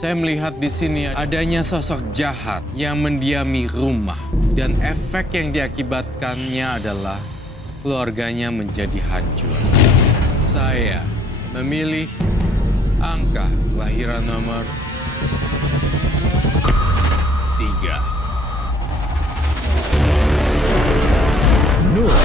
Saya melihat di sini adanya sosok jahat yang mendiami rumah. Dan efek yang diakibatkannya adalah keluarganya menjadi hancur. Saya memilih angka kelahiran nomor 3. Nur,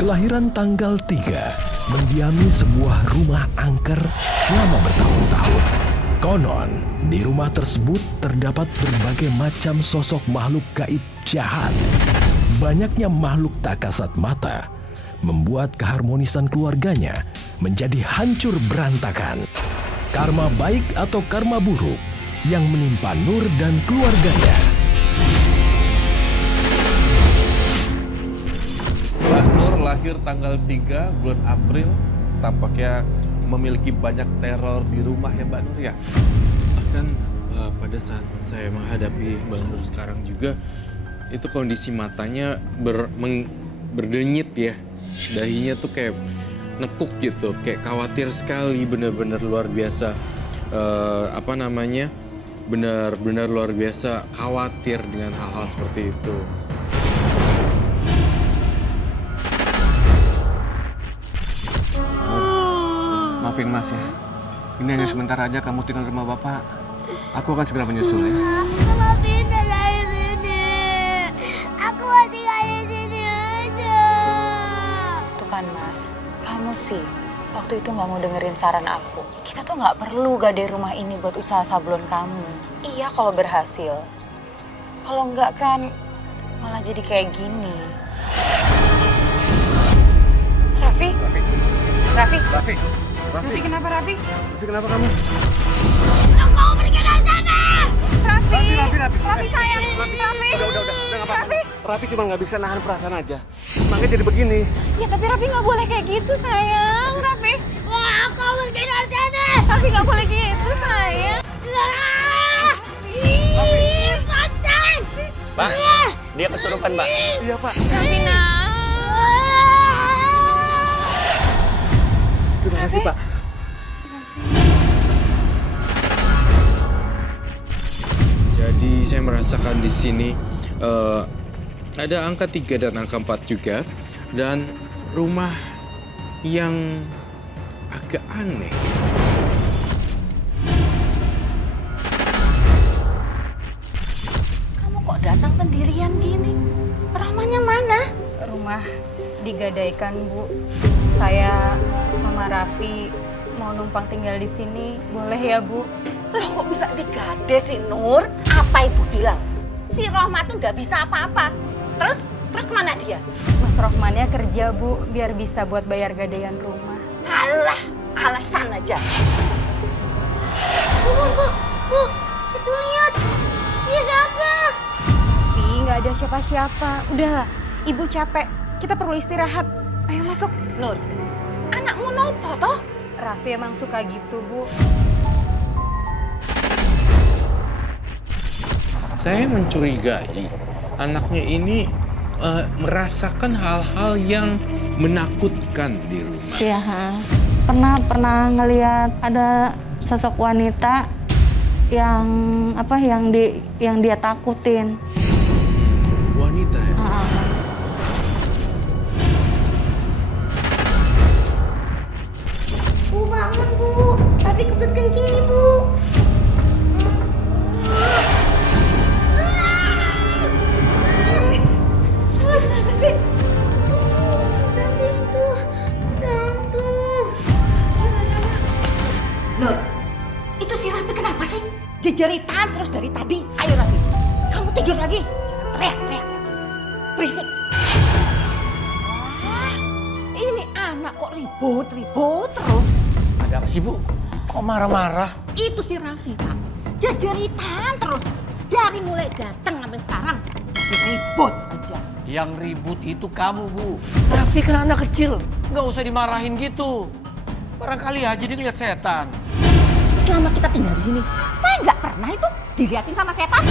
kelahiran tanggal 3, mendiami sebuah rumah angker selama bertahun-tahun. Konon, di rumah tersebut terdapat berbagai macam sosok makhluk gaib jahat. Banyaknya makhluk tak kasat mata membuat keharmonisan keluarganya menjadi hancur berantakan. Karma baik atau karma buruk yang menimpa Nur dan keluarganya. Mbak Nur lahir tanggal 3 bulan April, tampaknya memiliki banyak teror di rumah ya Mbak Nur ya? Bahkan pada saat saya menghadapi Mbak Nur sekarang juga, itu kondisi matanya berdenyit ya. Dahinya tuh kayak nekuk gitu, kayak khawatir sekali, bener-bener luar biasa. Benar-benar luar biasa khawatir dengan hal-hal seperti itu. Maafin Mas ya. Ini hanya sebentar aja kamu tinggal di rumah Bapak. Aku akan segera menyusul ya. Aku mau pindah dari sini. Aku mau tinggal di sini aja. Tuh kan Mas, kamu sih waktu itu nggak mau dengerin saran aku. Kita tuh nggak perlu gade rumah ini buat usaha sablon kamu. Iya kalau berhasil. Kalau nggak kan malah jadi kayak gini. Raffi? Raffi kenapa Raffi? Raffi kenapa kamu? Aku mau pergi dari sana. Raffi sayang. Raffi. Udah nggak apa-apa. Raffi cuma nggak bisa nahan perasaan aja. Makanya jadi begini. Ya tapi Raffi nggak boleh kayak gitu sayang. Raffi. Wah, aku mau pergi dari sana. Raffi nggak boleh gitu sayang. Ih, pancing. Pak, dia kesurupan, Pak. Iya Pak. Raffi nak. Terima kasih Pak. Jadi saya merasakan di sini ada angka 3 dan angka 4 juga. Dan rumah yang agak aneh. Kamu kok datang sendirian gini? Rahmanya mana? Rumah digadaikan, Bu. Saya sama Raffi mau numpang tinggal di sini. Boleh ya, Bu? Loh kok bisa digade sih Nur? Apa ibu bilang? Si Rohmat tuh nggak bisa apa-apa. Terus kemana dia? Mas Rohmannya kerja, Bu, biar bisa buat bayar gadaian rumah. Alah, alasan aja. Bu, itu lihat. Dia siapa? Raffi, nggak ada siapa-siapa. Udahlah, Ibu capek. Kita perlu istirahat. Ayo masuk. Nur, anakmu nopo toh? Raffi emang suka gitu, Bu. Saya mencurigai anaknya ini merasakan hal-hal yang menakutkan di rumah. Iya, pernah ngelihat ada sosok wanita yang dia takutin. Wanita ya? Bu, bangun, Bu. Tapi kebelet kencing nih, Bu. Kenapa sih? Tapi itu ada hantu. Nur, itu si Raffi kenapa sih? Jejeritan terus dari tadi. Ayo Raffi, kamu tidur lagi. Jangan teriak-teriak. Berisik. Ah, ini anak kok ribut terus. Ada apa sih, Bu? Kok marah-marah? Itu si Raffi, Pak. Jejeritan terus. Dari mulai datang sampai sekarang. Ribut aja. Yang ribut itu kamu, Bu. Raffi kan anak kecil. Nggak usah dimarahin gitu. Barangkali aja dia ngeliat setan. Selama kita tinggal di sini, saya nggak pernah itu diliatin sama setan.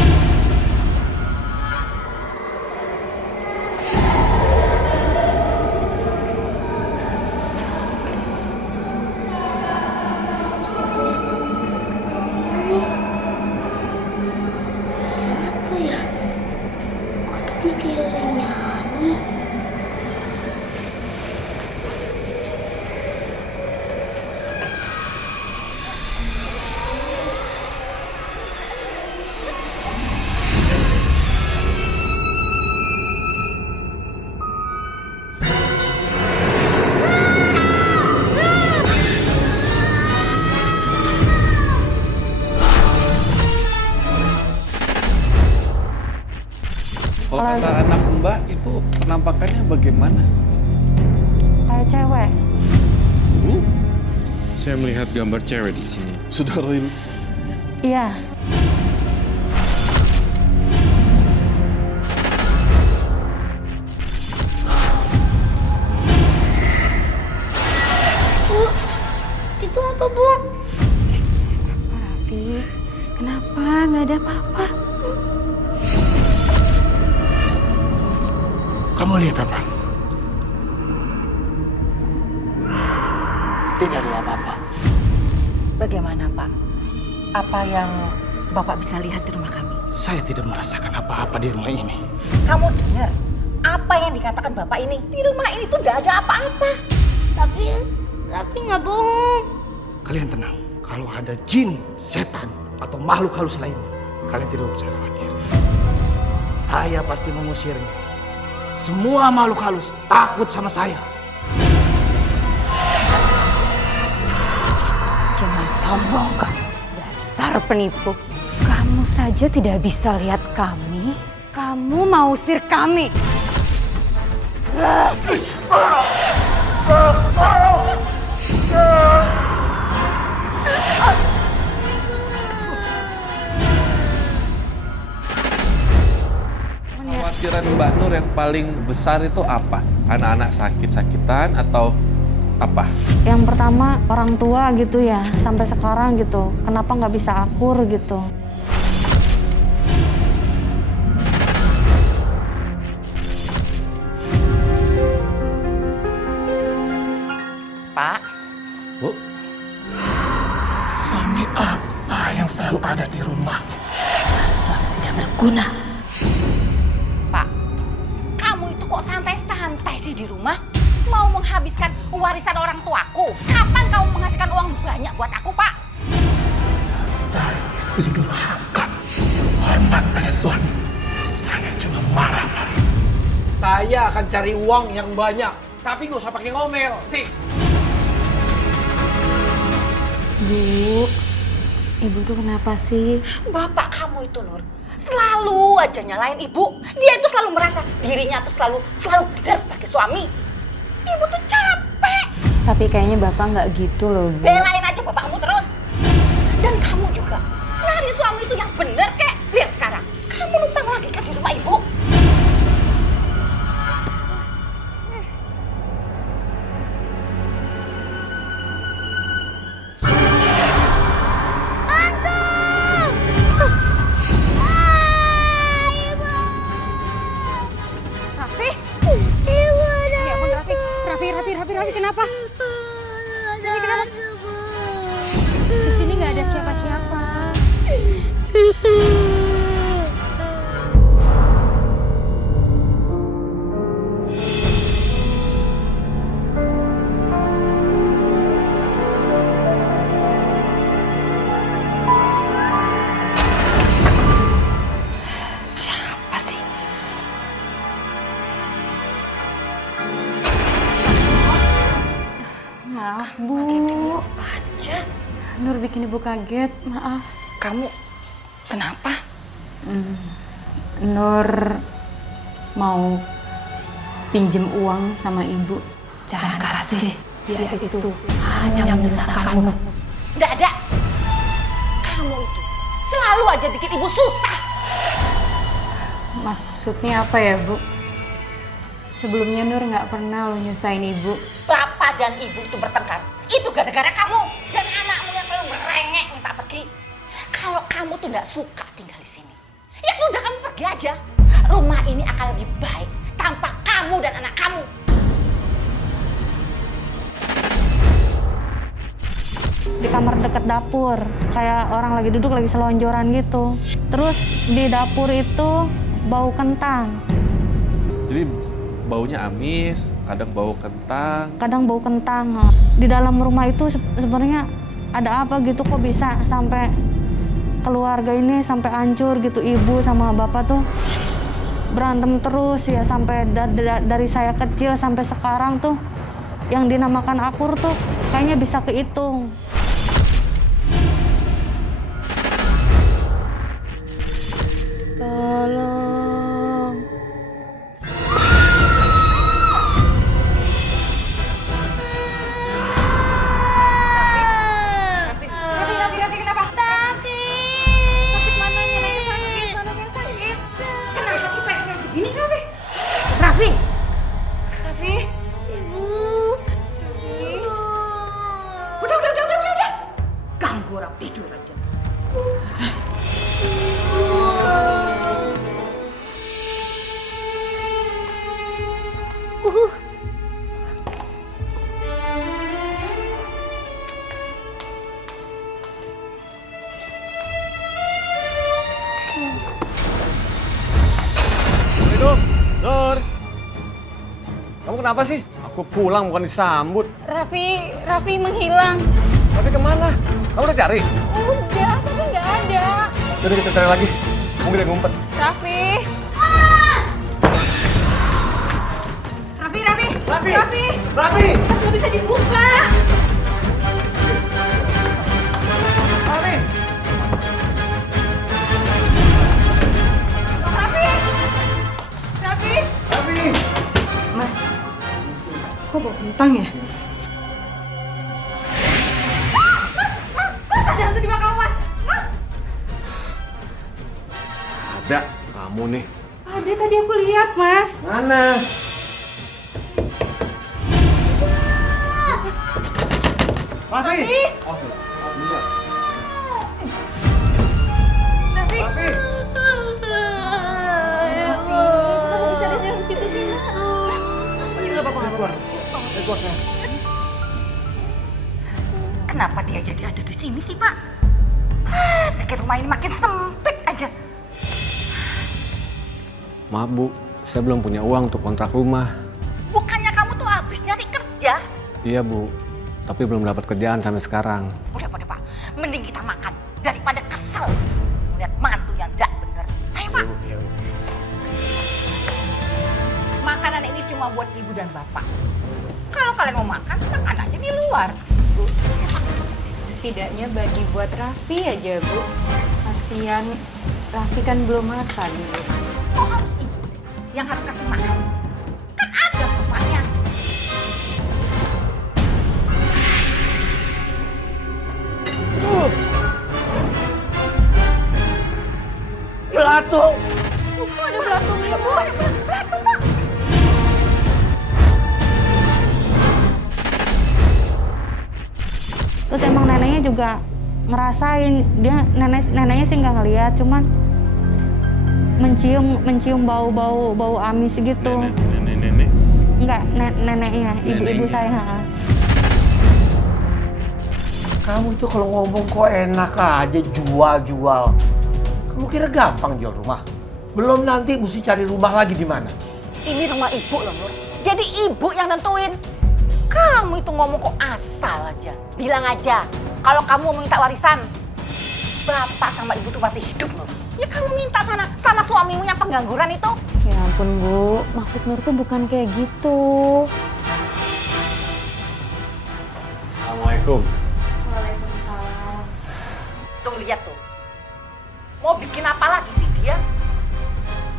Kalau kata anak Mbak itu penampakannya bagaimana? Kayak cewek. Saya melihat gambar cewek di sini. Sudah real. Iya. Bu, itu apa, Bu? Raffi, kenapa? Nggak ada apa-apa. Kamu lihat apa? Tidak ada apa-apa. Bagaimana, Pak? Apa yang Bapak bisa lihat di rumah kami? Saya tidak merasakan apa-apa di rumah ini. Kamu dengar apa yang dikatakan Bapak ini? Di rumah ini tuh tidak ada apa-apa. Tapi nggak bohong. Kalian tenang. Kalau ada jin, setan, atau makhluk halus lainnya, kalian tidak usah khawatir. Saya pasti mengusirnya. Semua makhluk halus takut sama saya. Jangan sombong kamu, dasar penipu. Kamu saja tidak bisa lihat kami. Kamu mau usir kami. Kekhawatiran Mbak Nur yang paling besar itu apa? Anak-anak sakit-sakitan atau apa? Yang pertama orang tua gitu ya, sampai sekarang gitu. Kenapa nggak bisa akur gitu? Pak, Bu, suami apa yang selalu ada di rumah? suami tidak berguna. Pak, kamu itu kok santai-santai sih di rumah? Mau menghabiskan warisan orang tuaku? Kapan kamu menghasilkan uang banyak buat aku, Pak? Dasar istri durhaka. Hormat pada suami. Saya cuma marah-marah. Saya akan cari uang yang banyak. Tapi nggak usah pakai ngomel. Bu, ibu tuh kenapa sih? Bapak kamu itu, Nur, selalu aja nyalain ibu. Dia itu selalu merasa dirinya tuh selalu benar sebagai suami. Ibu tuh capek. Tapi kayaknya bapak nggak gitu loh, Bu. Belain aja bapakmu terus. Dan kamu juga nyari suami itu yang benar, kek. Lihat sekarang, kamu numpang lagi kan di rumah ibu. Raffi? Ya ampun, Raffi kenapa? Raffi kenapa? Di sini nggak ada siapa-siapa. Siapa sih? Maaf, Bu. Aja. Nur bikin ibu kaget, maaf. Kamu kenapa? Nur mau pinjem uang sama ibu. Jangan kasih. Dia itu hanya menyusahkanmu. Nggak ada. Kamu itu selalu aja bikin ibu susah. Maksudnya apa ya, Bu? Sebelumnya Nur nggak pernah lo nyusahin ibu. Bapak dan ibu itu bertengkar. Itu gara-gara kamu dan anakmu yang selalu merengek minta pergi. Kalau kamu tuh nggak suka tinggal di sini, ya sudah kamu pergi aja. Rumah ini akan lebih baik tanpa kamu dan anak kamu. Di kamar dekat dapur, kayak orang lagi duduk lagi selonjoran gitu. Terus di dapur itu bau kentang. Jadi baunya amis, kadang bau kentang. Kadang bau kentang. Di dalam rumah itu sebenarnya ada apa gitu, kok bisa sampai keluarga ini sampai hancur gitu. Ibu sama bapak tuh berantem terus ya, sampai dari saya kecil sampai sekarang tuh yang dinamakan akur tuh kayaknya bisa kehitung. Tolong, Ganggu orang tidur aja. Hidup, Nur. Kamu kenapa sih? Aku pulang bukan disambut. Raffi menghilang. Tapi kemana? Kamu udah cari? Udah, tapi nggak ada. Jadi kita cari lagi. Kamu gede ngumpet. Raffi. Raffi! Mas nggak bisa dibuka. Raffi! Raffi! Mas, kok bawa kentang ya? Mas, ada hantu di belakang Mas. Mas. Ada kamu nih. Ada tadi aku lihat, Mas. Mana? Raffi! Raffi. Kenapa bisa ada di situ sih, Mas? Ini nggak apa-apa. Kenapa dia jadi ada di sini sih, Pak? Bikin rumah ini makin sempit aja. Maaf Bu, saya belum punya uang untuk kontrak rumah. Bukannya kamu tuh habis nyari kerja? Iya Bu, tapi belum dapat kerjaan sampai sekarang. Udah Pak, mending kita makan daripada kesel melihat mantu yang tidak benar. Ayo Pak. Makanan ini cuma buat ibu dan bapak. Kalau kalian mau makan, makan aja di luar. Setidaknya bagi buat Raffi aja, Bu. Kasian Raffi kan belum makan. Kok harus ibu sih yang harus kasih makan? Kan ada bapaknya. Belatung! Kok ada belatungnya, Bu? Belatung, Pak. Terus emang neneknya juga ngerasain, dia neneknya sih nggak ngeliat, cuman mencium bau amis gitu. Nenek. Enggak, neneknya, ibu saya. Kamu itu kalau ngomong kok enak aja jual. Kamu kira gampang jual rumah? Belum nanti mesti cari rumah lagi di mana? Ini rumah ibu loh, Nur. Jadi ibu yang nentuin. Kamu itu ngomong kok asal aja. Bilang aja, kalau kamu mau minta warisan, bapak sama ibu tuh masih hidup, Nur. Ya kamu minta sana sama suamimu yang pengangguran itu. Ya ampun, Bu. Maksud Nur tuh bukan kayak gitu. Assalamualaikum. Waalaikumsalam. Tuh lihat tuh. Mau bikin apa lagi sih dia?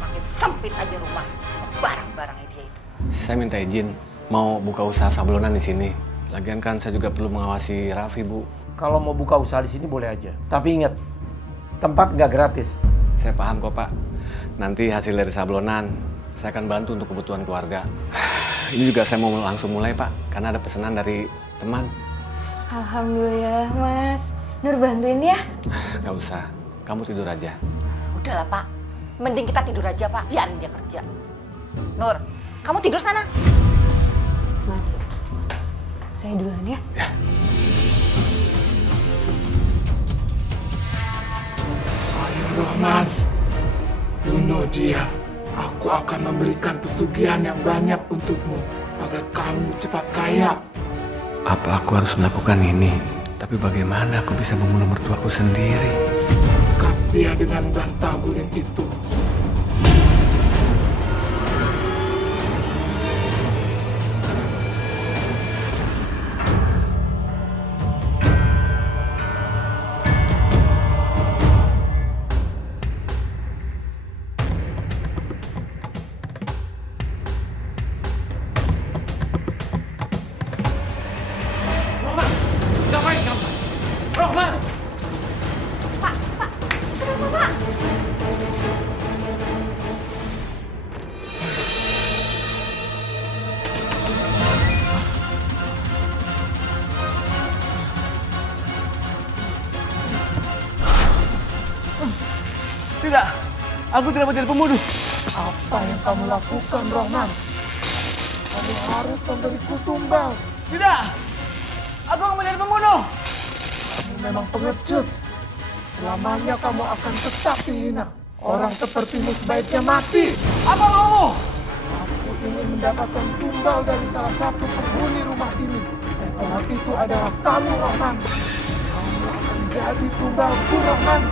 Makin sempit aja rumah. Barang-barangnya dia itu. Saya minta izin mau buka usaha sablonan di sini. Lagian kan saya juga perlu mengawasi Raffi, Bu. Kalau mau buka usaha di sini boleh aja. Tapi ingat, tempat nggak gratis. Saya paham kok, Pak. Nanti hasil dari sablonan saya akan bantu untuk kebutuhan keluarga. Ini juga saya mau langsung mulai, Pak, karena ada pesanan dari teman. Alhamdulillah, Mas. Nur bantuin ya. Gak usah, kamu tidur aja. Udahlah, Pak. Mending kita tidur aja, Pak. Biarin dia kerja. Nur, kamu tidur sana. Mas, saya duluan ya. Rahman, bunuh dia. Aku akan memberikan pesugihan yang banyak untukmu agar kamu cepat kaya. Apa aku harus melakukan ini? Tapi bagaimana aku bisa membunuh mertuaku sendiri? Kat dia dengan bantal guling itu. Tidak, aku tidak mau jadi pembunuh. Apa yang kamu lakukan, Rohman? Kamu harus memberiku tumbal. Tidak, aku nggak mau jadi pembunuh. Kamu memang pengecut. Selamanya kamu akan tetap dihina. Orang sepertimu sebaiknya mati. Apa maumu? Aku ingin mendapatkan tumbal dari salah satu penghuni rumah ini. Dan orang itu adalah kamu, Rohman. Kamu akan jadi tumbalku, Rohman.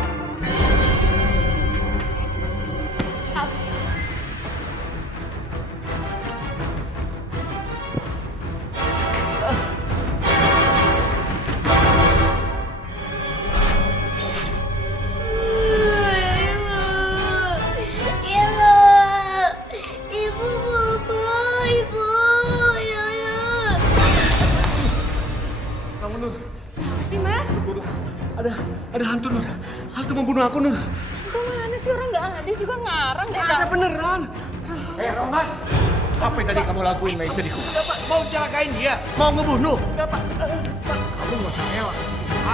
Ada hantu, Nur. Hantu membunuh aku, Nur. Kemana sih orang nggak ada juga ngarang deh Ada beneran. Rohman, apa yang tadi kamu lakuin sama istriku? Mau celakain dia? Mau ngebunuh? Kamu nggak usah ngelak.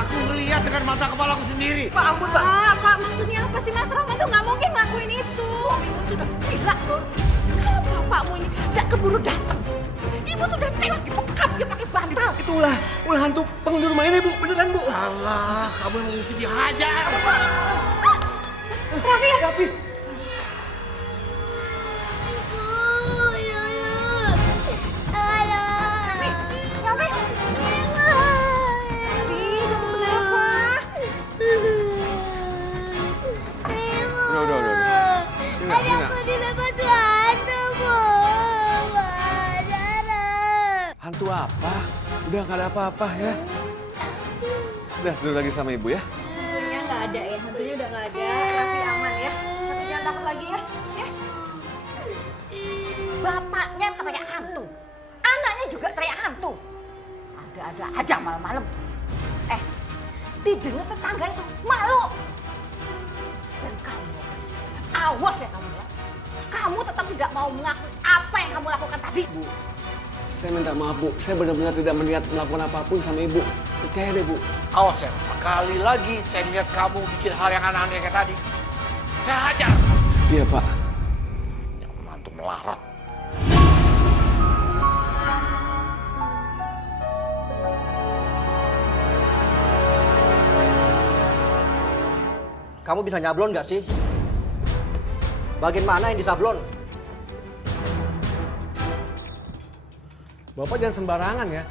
Aku ngelihat dengan mata kepalaku sendiri. Pak, ampun, Pak. Pak, maksudnya apa sih Mas Rohman tuh nggak mungkin ngelakuin itu. Suamimu sudah gila, Nur. Kalau bapakmu ini tidak keburu datang, ibu sudah tewas dibekap dia pakai bantal. Itu ulah hantu penghuni rumah ini, Bu. Beneran, Bu. Allah, kamu yang mesti dihajar. Tapi Aku dilempar hantu, Bu. Hantu apa? Udah nggak ada apa-apa ya. Udah tidur lagi sama ibu ya. Hantunya nggak ada ya, hantunya udah nggak ada. Raffi aman ya. Raffi jangan takut lagi ya. Bapaknya teriak hantu, anaknya juga teriak hantu. Ada-ada aja malam-malam. Didengar tetangga itu malu. Dan kamu, awas ya kamu ya. Kamu tetap tidak mau mengakui apa yang kamu lakukan tadi. Bu, saya minta maaf, Bu. Saya benar-benar tidak melihat melakukan apapun sama ibu. Percaya deh, Bu. Awas ya, sekali lagi saya lihat kamu bikin hal yang aneh-aneh kayak tadi. Saya hajar. Iya, Pak. Yang menantu melarat. kamu bisa nyablon nggak sih? Bagian mana yang disablon? Bapak jangan sembarangan ya.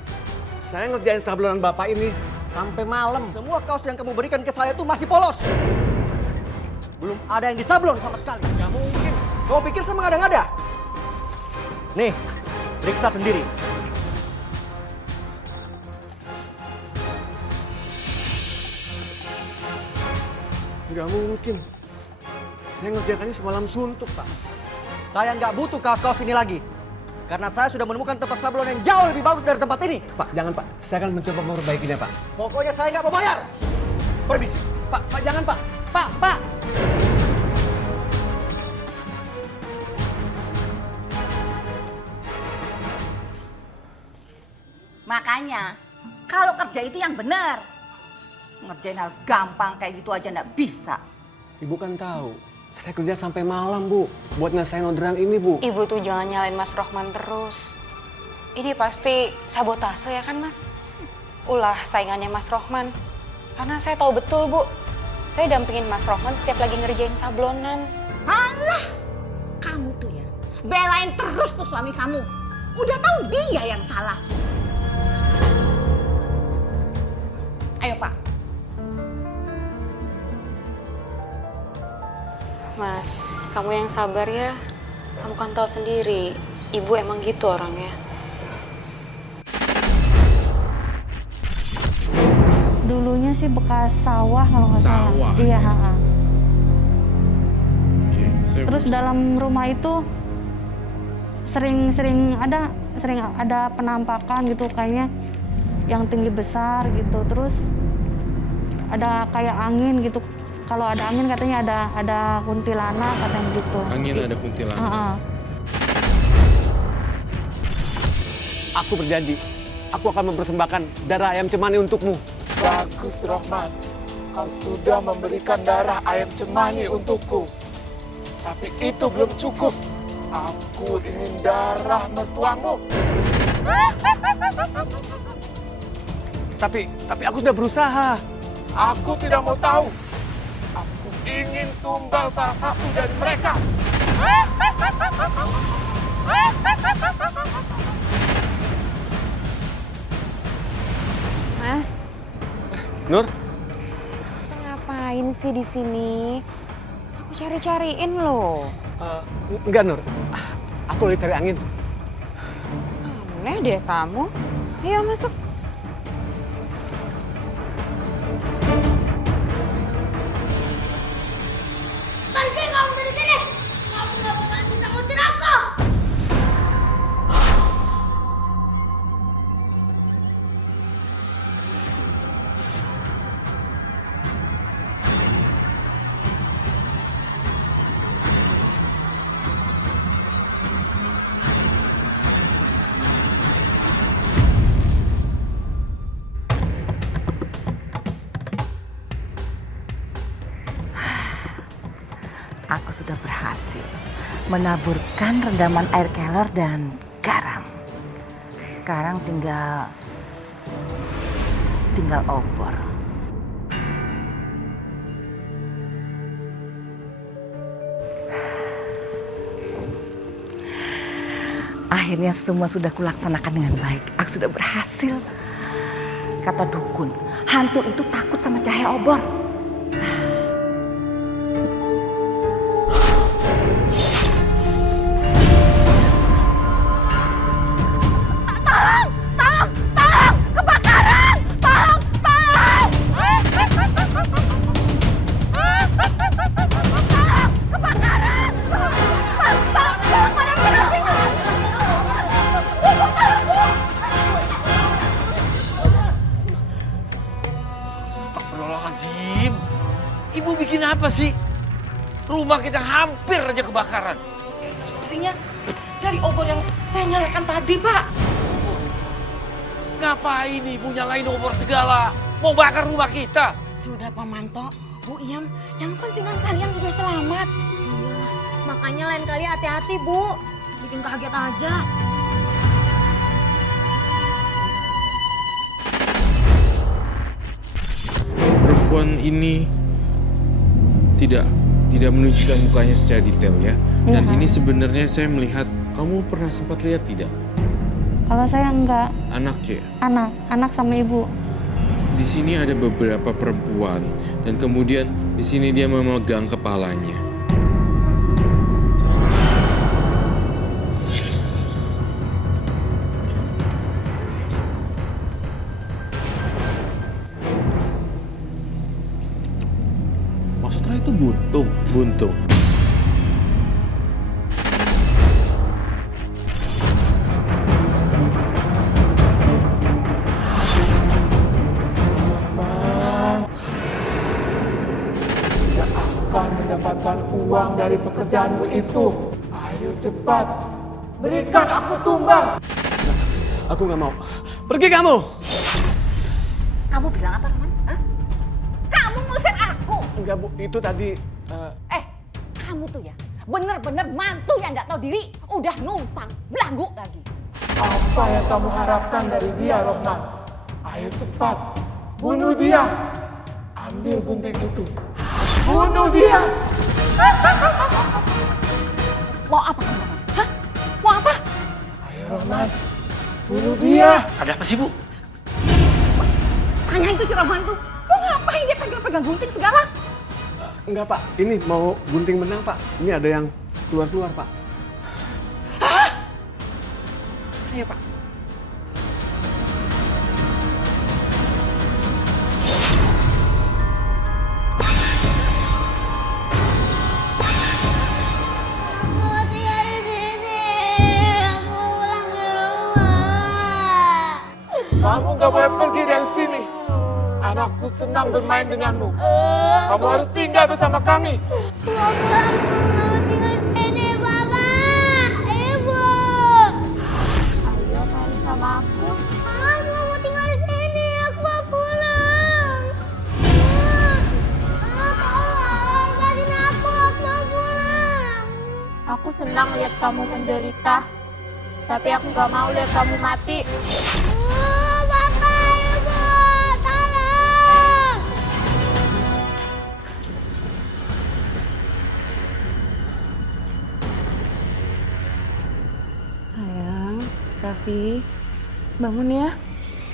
Saya ngerjain sablonan Bapak ini sampai malam. Semua kaos yang kamu berikan ke saya itu masih polos. Belum ada yang disablon sama sekali. Nggak mungkin. Kau pikir saya mengada-ngada? Nih, periksa sendiri. Nggak mungkin. Saya ngerjakannya semalam suntuk, Pak. Saya nggak butuh kaos-kaos ini lagi. Karena saya sudah menemukan tempat sablon yang jauh lebih bagus dari tempat ini. Pak, jangan, Pak. Saya akan mencoba memperbaikinya, Pak. Pokoknya saya nggak mau bayar. Permisi. Pak, jangan, Pak. Pak. Makanya, kalau kerja itu yang benar. Ngerjain hal gampang kayak gitu aja nggak bisa. Ibu kan tahu, saya kerja sampai malam, Bu. Buat nyelesain orderan ini, Bu. Ibu tuh jangan nyalain Mas Rohman terus. Ini pasti sabotase ya kan, Mas? Ulah saingannya Mas Rohman. Karena saya tahu betul, Bu. Saya dampingin Mas Rohman setiap lagi ngerjain sablonan. Alah, kamu tuh ya, belain terus tuh suami kamu. Udah tahu dia yang salah. Ayo, Pak. Mas, kamu yang sabar ya. Kamu kan tahu sendiri, ibu emang gitu orangnya. Dulunya sih bekas sawah kalau nggak salah. Sawah? Iya, ha-ha. Oke, saya Terus berusaha. dalam rumah itu sering ada penampakan gitu kayaknya yang tinggi besar gitu. Terus ada kayak angin gitu. Kalau ada angin katanya ada kuntilanak katanya gitu. Angin ada kuntilanak. Ha-ha. Aku berjanji, aku akan mempersembahkan darah ayam cemani untukmu. Bagus, Rohman. Kau sudah memberikan darah air cemani untukku. Tapi itu belum cukup. Aku ingin darah mertuamu. Tapi aku sudah berusaha. Aku tidak mau tahu. Aku ingin tumbal salah satu dari mereka. Mas, Nur, ngapain sih di sini? Aku cari-cariin loh. enggak Nur. Aku lagi cari angin. Aneh deh kamu. Ayo masuk. Pergi kamu dari sini. Kamu gak bakal bisa ngusir aku. Aku sudah berhasil menaburkan rendaman air kelor dan garam. Sekarang tinggal obor. Akhirnya semua sudah kulaksanakan dengan baik. Aku sudah berhasil. Kata dukun, hantu itu takut sama cahaya obor. Astagfirullahaladzim. Ibu bikin apa sih? Rumah kita hampir aja kebakaran. Sepertinya dari obor yang saya nyalakan tadi, Pak. Ngapain ibu nyalain obor segala? Mau bakar rumah kita? Sudah Pak Manto, Bu Iyam, yang penting kan kalian sudah selamat. Makanya lain kali hati-hati, Bu. Bikin kaget aja. Perempuan ini tidak menunjukkan mukanya secara detail ya. Dan Iya. ini sebenarnya saya melihat, kamu pernah sempat lihat tidak? Kalau saya enggak, Anak ya. anak sama ibu. Di sini ada beberapa perempuan dan kemudian di sini dia memegang kepalanya. Maksudnya itu buntung. Buntung. Tidak akan mendapatkan uang dari pekerjaanmu itu. Ayo cepat, berikan aku tumbal. Aku nggak mau. Pergi kamu. Kamu bilang apa, Roman? Hah? Kamu ngusir aku. Enggak Bu, itu tadi. Kamu tuh ya, bener-bener mantu yang nggak tahu diri. Udah numpang, belagu lagi. Apa yang kamu harapkan dari dia, Roman? Ayo cepat, bunuh dia. Ambil gunting itu. Bunuh dia. Mau apa kamu, Roman? Hah? Mau apa? Ayo, Roman. Bunuh dia. Ada apa sih bu? Tanya itu si Roman tuh. Mau ngapain dia pegang-pegang gunting segala? Enggak Pak, ini mau gunting benang Pak. Ini ada yang keluar-keluar Pak. Ayo Pak. Aku mau tinggal di sini. Aku mau pulang ke rumah. Kamu gak boleh pergi dari sini. Anakku senang bermain denganmu. Kamu harus tinggal bersama kami. Aku mau pulang. Aku mau tinggal di sini, Papa. Ibu. Ayo main sama aku. Aku mau tinggal di sini. Aku mau pulang. senang lihat kamu menderita. Tapi aku gak mau lihat kamu mati. Bapak, Ibu, tolong! Sayang, Raffi, bangun ya.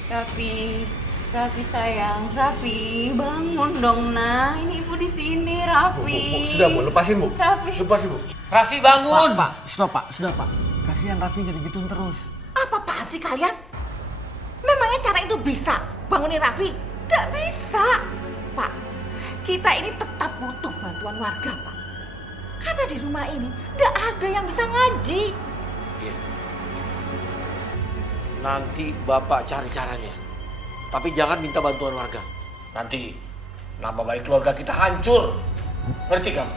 Raffi sayang, Raffi bangun dong nak. Ini ibu di sini, Raffi. Sudah Bu, lepasin Bu. Raffi. Lepasin Bu. Raffi bangun! Pak, stop Pak, sudah Pak. Kasihan Raffi jadi gituin terus. Apa-apaan sih kalian? Memangnya cara itu bisa bangunin Raffi? Gak bisa. Pak, kita ini tetap butuh bantuan warga, Pak. Karena di rumah ini gak ada yang bisa ngaji. Iya. Nanti Bapak cari caranya. Tapi jangan minta bantuan warga. Nanti nama baik keluarga kita hancur. Ngerti kamu?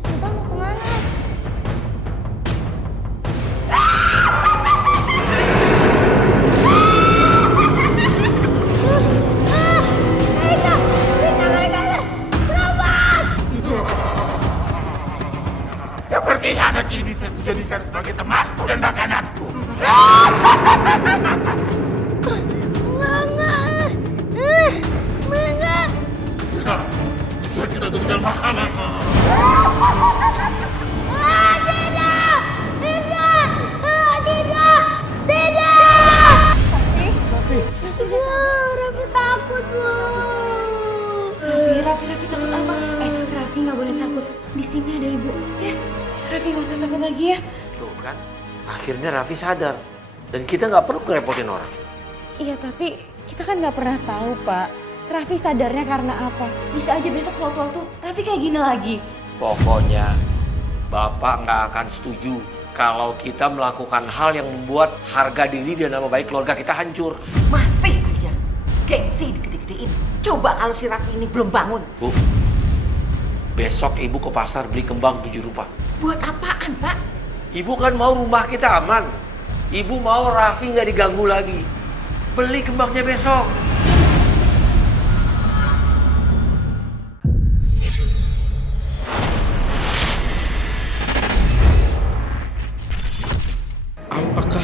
Kita mau kemana? Seperti anak ini bisa kujadikan sebagai temanku dan makananku. Enggak. Bisa kita jadikan makanan. Raffi takut, Bu. Raffi takut apa? Raffi nggak boleh takut. Di sini ada ibu. Ya, Raffi nggak usah takut lagi ya. Tuh kan, akhirnya Raffi sadar. Dan kita nggak perlu ngerepotin orang. Iya, tapi kita kan nggak pernah tahu, Pak. Raffi sadarnya karena apa? Bisa aja besok suatu waktu Raffi kayak gini lagi. Pokoknya Bapak nggak akan setuju kalau kita melakukan hal yang membuat harga diri dan nama baik keluarga kita hancur. Masih aja gengsi digede-gedein. Coba kalau si Raffi ini belum bangun. Bu, besok Ibu ke pasar beli kembang 7 rupa. Buat apaan, Pak? Ibu kan mau rumah kita aman. Ibu mau Raffi nggak diganggu lagi. Beli kembangnya besok. Apakah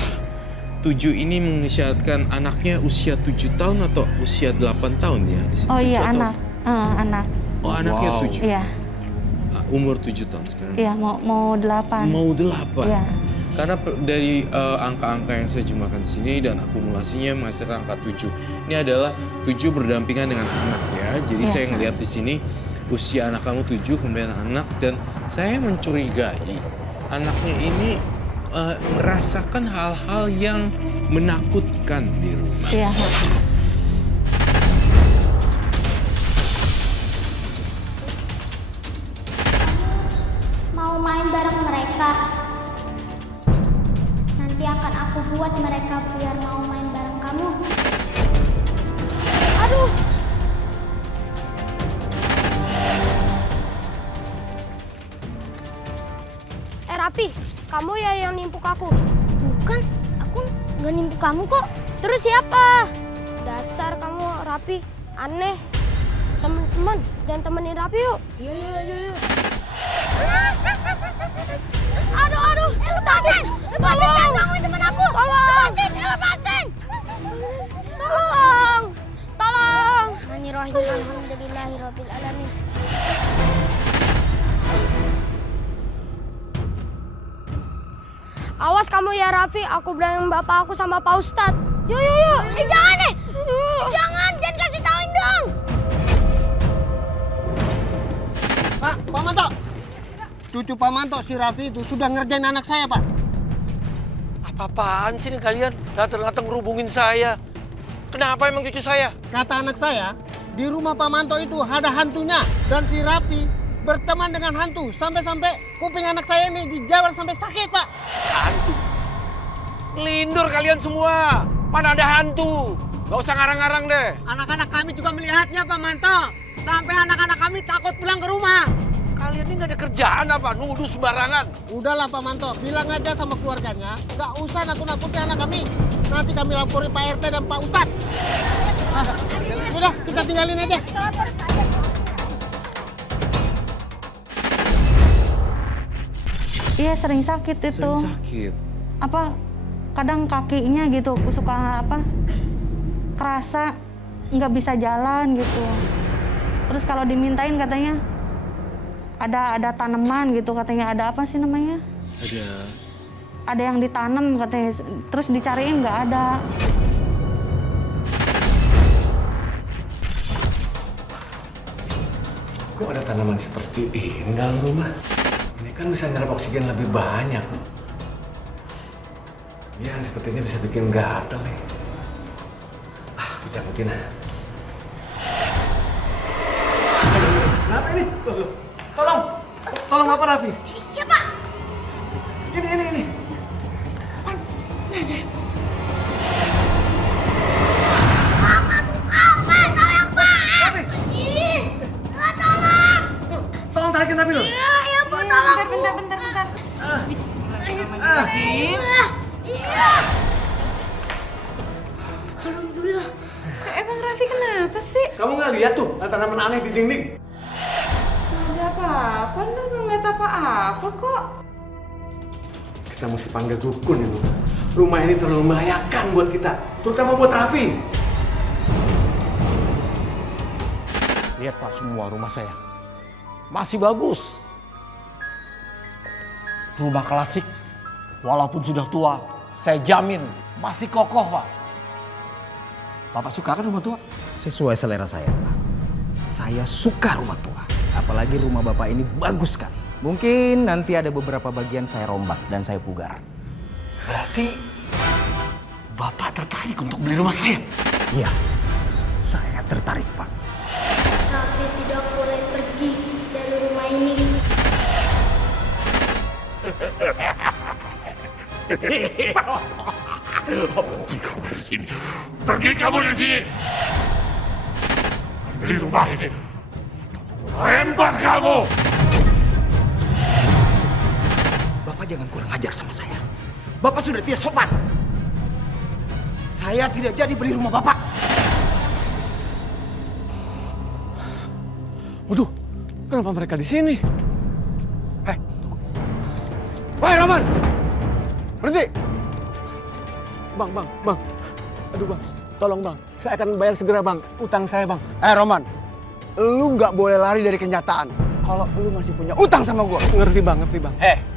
7 ini mengisyaratkan anaknya usia 7 tahun atau usia 8 tahun ya? Oh iya, 7 atau- anak. Oh, anaknya Wow. 7. Iya, Umur 7 tahun sekarang. iya mau 8. Mau 8. Iya. Karena dari angka-angka yang saya jumlahkan di sini dan akumulasinya menghasilkan angka 7. Ini adalah 7 berdampingan dengan anak ya. Jadi Iya. saya ngelihat di sini usia anak kamu 7 kemudian anak, dan saya mencurigai anaknya ini merasakan hal-hal yang menakutkan di rumah. Iya. Mau main bareng mereka. Nanti akan aku buat mereka biar mau main bareng kamu. Aduh. Rapi, kamu ya yang nimpuk aku? Bukan, aku nggak nimpuk kamu kok. Terus siapa? Dasar kamu, Rapi, aneh. Teman-teman, jangan temenin Rapi yuk. Iya. Aduh, lepasin! Lepasin, jangan gangguin temen aku! Lepasin! Tolong! Alhamdulillahirrahmanirrahim. Awas kamu ya Raffi, aku bilangin bapak aku sama Pak Ustadz. Yuk. Jangan deh! Jangan kasih tauin dong! Pak Manto. Cucu Pak Manto, si Raffi itu sudah ngerjain anak saya, Pak. Apa-apaan sih nih kalian? Datang-datang ngerubungin saya. Kenapa emang cucu saya? Kata anak saya, di rumah Pak Manto itu ada hantunya. Dan si Raffi berteman dengan hantu. Sampai-sampai kuping anak saya ini dijawar sampai sakit, Pak. Hantu? Lindur kalian semua. Mana ada hantu? Gak usah ngarang-ngarang deh. Anak-anak kami juga melihatnya, Pak Manto. Sampai anak-anak kami takut pulang ke rumah. Kalian ini gak ada kerjaan apa? Nuduh sembarangan. Udahlah Pak Manto, bilang aja sama keluarganya. Gak usah nakut-nakuti anak kami. Nanti kami lapori Pak RT dan Pak Ustadz. Udah, kita tinggalin aja. Iya, sering sakit itu. Sering sakit. Apa kadang kakinya gitu suka kerasa nggak bisa jalan gitu. Terus kalau dimintain katanya ada tanaman gitu, katanya ada apa sih namanya? Ada yang ditanam katanya, terus dicariin nggak ada. Kok ada tanaman seperti ini dalam rumah? Ini kan bisa nyerap oksigen lebih banyak. Ya, sepertinya bisa bikin gatal nih. Aku cabutin. Kenapa ini? Tolong Bapak Raffi. Iya, Pak. Ini. Tolong tarikin Raffi loh. Iya, Bu, tolong. Bentar. Bismillahirrahmanirrahim. Iya. Alhamdulillah. Emang Raffi kenapa sih? Kamu nggak lihat tuh ada tanaman aneh di dinding? Nggak ada apa-apa, Nur nggak ngeliat apa-apa kok. Kita mesti panggil dukun ini. Rumah ini terlalu membahayakan buat kita, terutama buat Raffi. Lihat Pak, semua rumah saya masih bagus. Rumah klasik, walaupun sudah tua, saya jamin masih kokoh Pak. Bapak suka kan rumah tua? Sesuai selera saya, Pak. Saya suka rumah tua. Apalagi rumah Bapak ini bagus sekali. Mungkin nanti ada beberapa bagian saya rombak dan saya pugar. Berarti Bapak tertarik untuk beli rumah saya? Iya, saya tertarik, Pak. Raffi tidak boleh pergi dari rumah ini. Pergi kamu dari sini. Beli rumah ini. Lempar kamu. Bapak jangan kurang ajar sama saya. Bapak sudah tidak sopan. Saya tidak jadi beli rumah Bapak. Waduh, kenapa mereka di sini? Woi, Roman! Berhenti! Bang. Aduh, Bang. Tolong, Bang. Saya akan bayar segera, Bang. Utang saya, Bang. Roman, lu nggak boleh lari dari kenyataan. Kalau lu masih punya utang sama gua. Ngerti, Bang.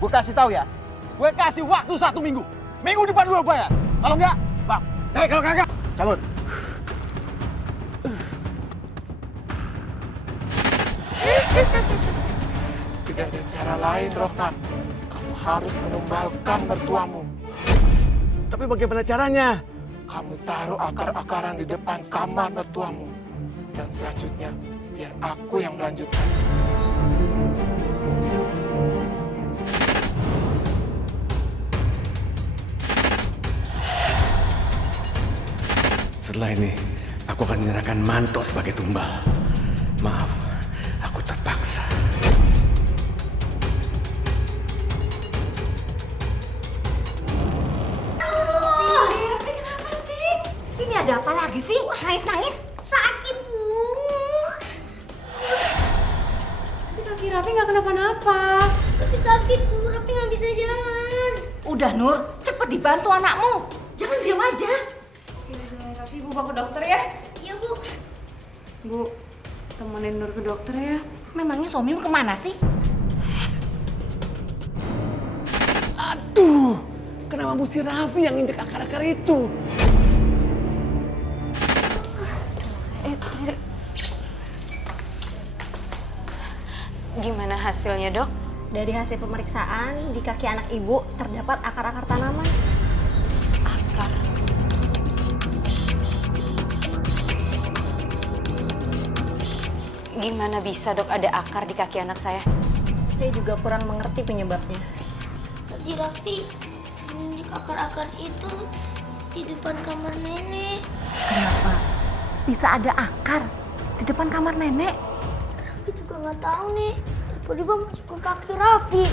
Gue kasih tahu ya. Gue kasih waktu 1 minggu. Minggu depan lu bayar. Kalau enggak, Bang. Kalau kagak, cabut. Tidak ada cara lain, Rohman. Kamu harus menumbalkan mertuamu. Tapi bagaimana caranya? Kamu taruh akar-akaran di depan kamar mertuamu. Dan selanjutnya, biar aku yang melanjutkan. Setelah ini, aku akan menyerahkan Manto sebagai tumbal. Maaf, aku terpaksa. Ini ada apa lagi sih? Nangis-nangis? Sakit, Bu. Tapi kaki Raffi nggak kenapa-napa. Tapi sakit, Bu. Raffi nggak bisa jalan. Udah Nur, cepet dibantu anakmu. Jangan diam aja. Raffi, Bu bawa ke dokter ya. Iya, Bu. Bu, temenin Nur ke dokter ya. Memangnya suamimu kemana sih? Aduh, kenapa mesti Raffi yang injek akar-akar itu? Gimana hasilnya, Dok? Dari hasil pemeriksaan, di kaki anak ibu terdapat akar-akar tanaman. Akar. Gimana bisa, Dok, ada akar di kaki anak saya? Saya juga kurang mengerti penyebabnya. Tadi Raffi menunjuk akar-akar itu di depan kamar nenek. Kenapa? Bisa ada akar di depan kamar nenek? Raffi juga nggak tahu nih. Tiba-tiba masuk ke kaki Raffi.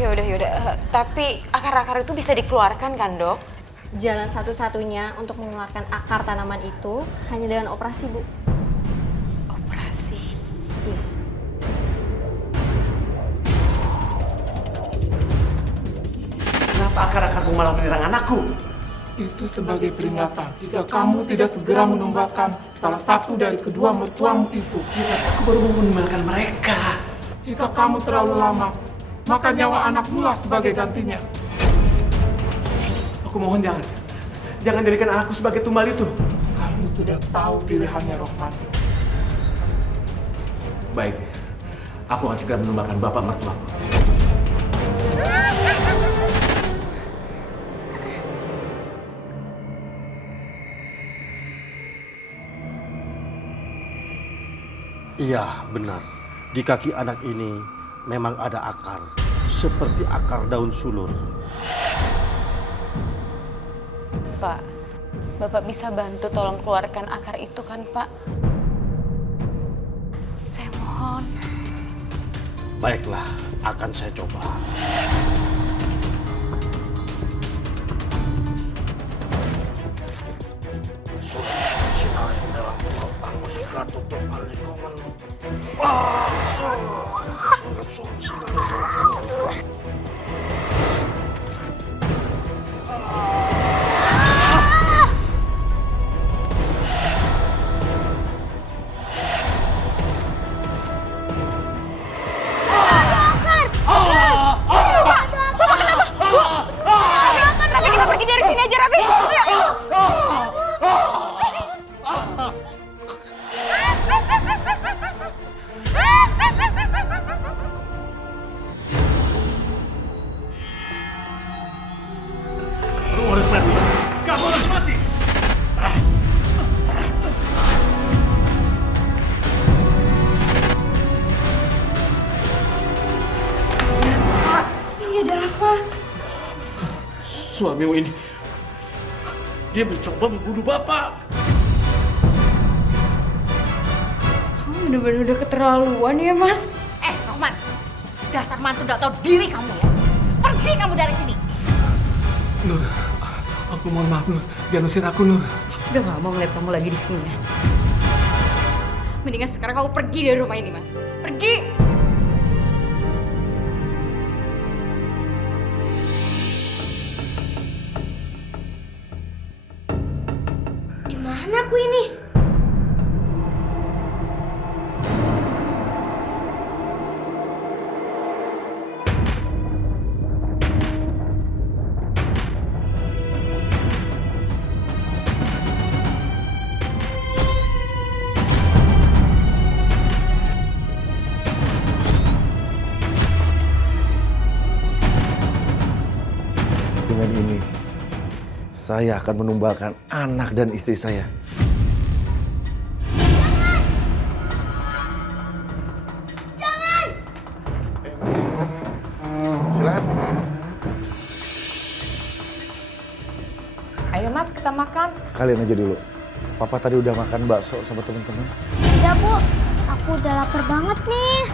Yaudah. Tapi akar-akar itu bisa dikeluarkan kan, Dok? Jalan satu-satunya untuk mengeluarkan akar tanaman itu hanya dengan operasi, Bu. Operasi? Iya. kamu malah menyerang anakku? Itu sebagai peringatan jika kamu tidak segera menumbalkan salah satu dari kedua mertuamu itu. Aku baru mau menumbalkan mereka. Jika kamu terlalu lama, maka nyawa anakmu lah sebagai gantinya. Aku mohon jangan. Jangan jadikan anakku sebagai tumbal itu. Kamu sudah tahu pilihannya, Rohman. Baik, aku akan segera menumbalkan bapak mertuaku. Iya, benar. Di kaki anak ini memang ada akar, seperti akar daun sulur. Pak, Bapak bisa bantu tolong keluarkan akar itu kan, Pak? Saya mohon. Baiklah, akan saya coba. Raffi, kita pergi dari sini aja, Raffi. Ayo. Kamu harus mati. Kamu harus mati. Pak, ini ada apa? Suamimu ini, dia mencoba membunuh bapak. Kamu bener-bener udah keterlaluan ya, Mas. Rohman, dasar mantu gak tahu diri kamu ya. Pergi kamu dari sini. Nur, aku mohon maaf, Nur. Jangan usir aku, Nur. Udah gak mau ngeliat kamu lagi di sini ya. Mendingan sekarang kamu pergi dari rumah ini, Mas. Pergi! Di mana aku ini? Dengan ini, saya akan menumbalkan anak dan istri saya. Jangan! Silakan. Ayo, Mas, kita makan. Kalian aja dulu. Papa tadi udah makan bakso sama teman-teman. Udah, Bu. Aku udah lapar banget nih.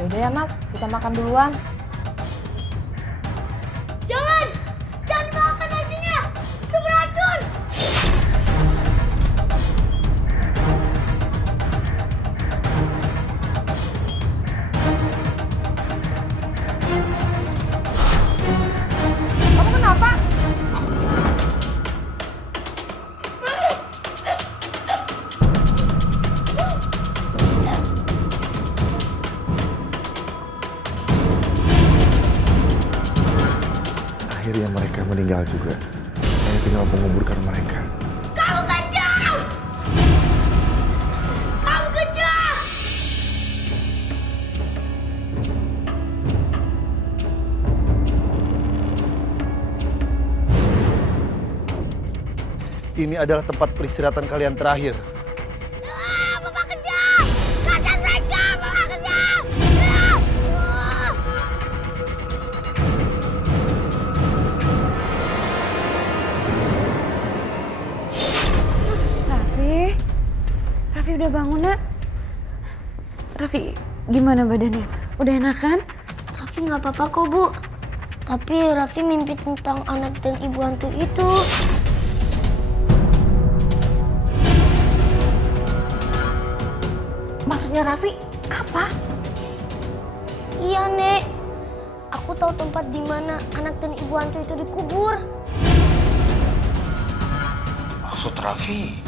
Yaudah ya, Mas, kita makan duluan. Jangan! Jangan makan nasinya! Itu beracun! Kamu kenapa? Akhirnya mereka meninggal juga. Saya tinggal menguburkan mereka. Kamu kejam! Kamu kejam! Ini adalah tempat peristirahatan kalian terakhir. Bapak kejam! Kacau mereka! Bapak kejam! Raffi udah bangun, Nak? Raffi, gimana badannya? Udah enakan? Raffi nggak apa-apa kok, Bu. Tapi Raffi mimpi tentang anak dan ibu hantu itu. Maksudnya Raffi apa? Iya, Nek. Aku tahu tempat di mana anak dan ibu hantu itu dikubur. Maksud Raffi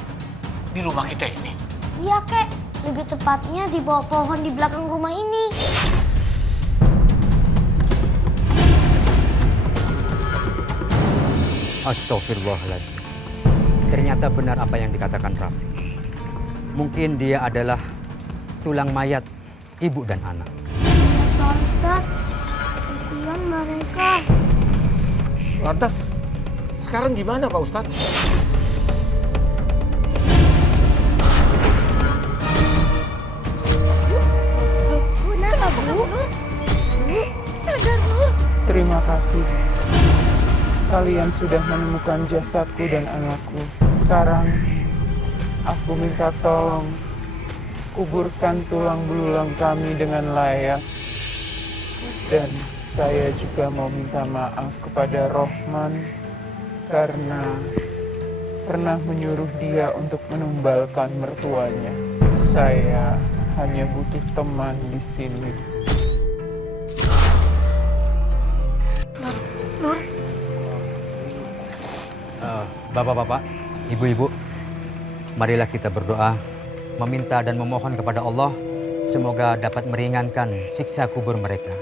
di rumah kita ini? Iya, Kek. Lebih tepatnya di bawah pohon di belakang rumah ini. Astagfirullahaladzim. Ternyata benar apa yang dikatakan Raffi. Mungkin dia adalah tulang mayat ibu dan anak. Pak Ustadz, kasihan mereka. Lantas sekarang gimana Pak Ustadz? Kenapa, Bu? Bu, sadar, Nur. Terima kasih. Kalian sudah menemukan jasadku dan anakku. Sekarang, aku minta tolong kuburkan tulang belulang kami dengan layak. Dan saya juga mau minta maaf kepada Rohman karena pernah menyuruh dia untuk menumbalkan mertuanya. Saya hanya butuh teman di sini. Nur. Bapak-bapak, ibu-ibu, marilah kita berdoa, meminta dan memohon kepada Allah semoga dapat meringankan siksa kubur mereka.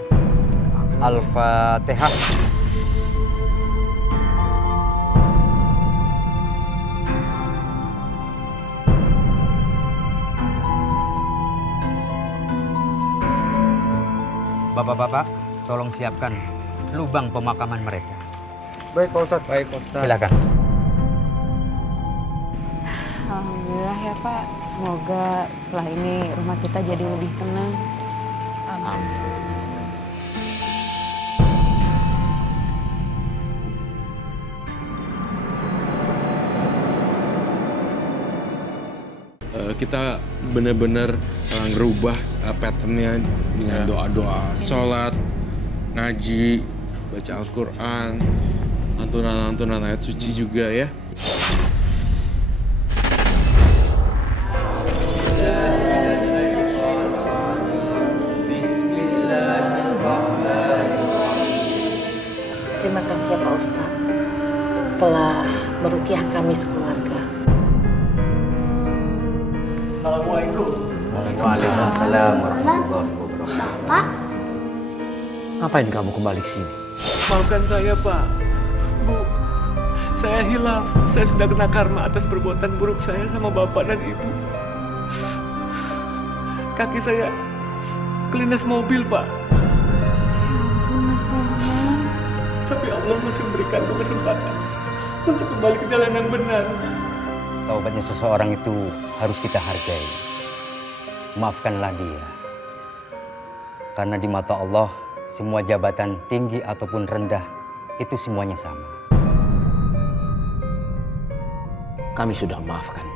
Al-Fatihah. Bapak-bapak, tolong siapkan lubang pemakaman mereka. Baik, Pak Ustadz. Baik, Pak Ustadz. Silakan. Alhamdulillah ya Pak, semoga setelah ini rumah kita jadi lebih tenang. Amin. Kita benar-benar ngerubah patternnya dengan doa-doa, sholat, ngaji, baca Al-Quran, lantunan-lantunan ayat suci juga ya. Terima kasih ya Pak Ustadz telah meruqyah kami sekeluarga. Assalamualaikum. Waalaikumsalam warahmatullahi wabarakatuh. Bapak, Ngapain kamu kembali ke sini? Maafkan saya, Pak. Bu, saya hilaf. Saya sudah kena karma atas perbuatan buruk saya sama bapak dan ibu. Kaki saya kelindas mobil, Pak. Mas Rohman. Tapi Allah masih memberikanku kesempatan untuk kembali ke jalan yang benar. Taubatnya seseorang itu harus kita hargai. Maafkanlah dia. Karena di mata Allah, semua jabatan tinggi ataupun rendah, itu semuanya sama. Kami sudah memaafkan.